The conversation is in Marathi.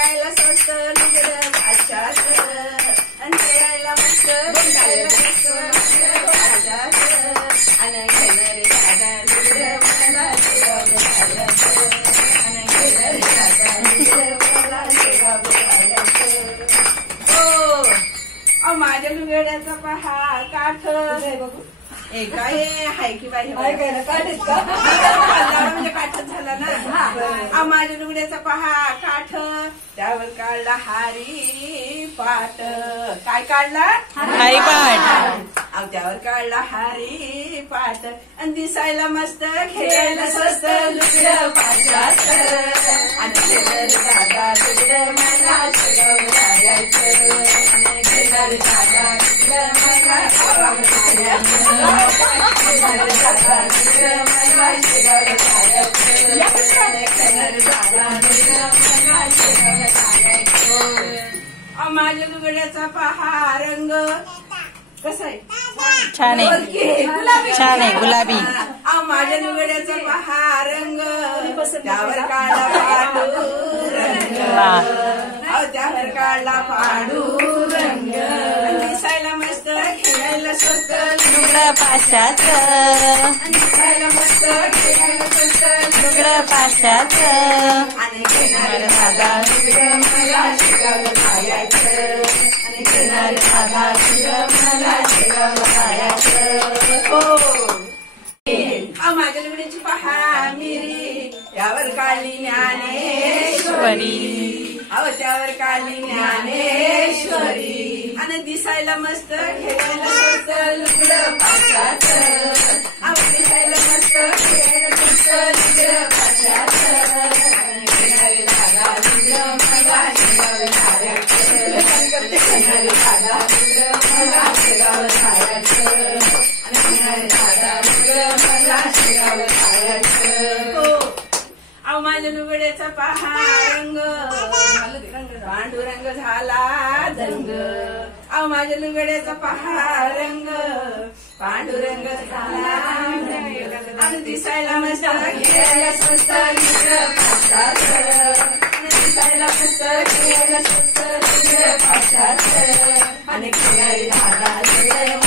खेळायला स्वस्त लुगडं पाशात आणि खेळायला मस्त खेळायला स्वस्त लुगडं पाशात आणि घेणारे दादा लुगडं मला शेगाव आणि घेणारे दादा लुगडं मला शेगाव हो माझ्या लुगड्याचा पहा काठ बघू काय हाय की बाई काठच का म्हणजे काठच झाला ना माझ्या लुगड्याचा पहा काठ त्यावर काढला हारी पाट काय काढला हारी पाट त्यावर काढला हारी पाट आणि दिसायला मस्त खेळायला स्वस्त लुगडं पाशात आणि दादा लुगडं मला शेगाव जायचं आणि घेणार दादा लुगडं मला शेगाव जायचं माझ्या लुगड्याचा पहा रंग कसा आहे छान आहे छान आहे गुलाबी माझ्या लुगड्याचा पहा रंग त्यावर काढला पांडुरंग त्यावर काढला पांडुरंग दिसायला मस्त खेळायला स्वस्त लुगडं पाशात दिसायला मस्त खेळायला स्वस्त लुगडं पाशात आणि घेणार दादा लुगडं मला शेगाव जायचं आणि घेणार दादा लुगडं मला शेगाव जायचं हो माझ्या लुगड्याची पहा मिरी त्यावर काढली ज्ञानेश्वरी त्यावर काढली ज्ञानेश्वरी आणि दिसायला मस्त खेळायला स्वस्त लुगडं पाशात दिसायला मस्त खेळायला स्वस्त लुगडं पाशात घेणारे दादा लुगडं मला शेगाव जायचं घेणारे दादा लुगडं मला शेगाव जायचं आणि घेणारे दादा लुगडं मला शेगाव जायचं हो माझ्या लुगड्याचा पहा रंग पांडुरंग झाला दंग माझ्या लुगड्याचा पहा रंग पांडुरंग झाला आणि दिसायला मस्त खेळायला स्वस्त लुगडं पाशात दिसायला मस्त खेळायला स्वस्त लुगडं पाशात आणि खेळायला दादा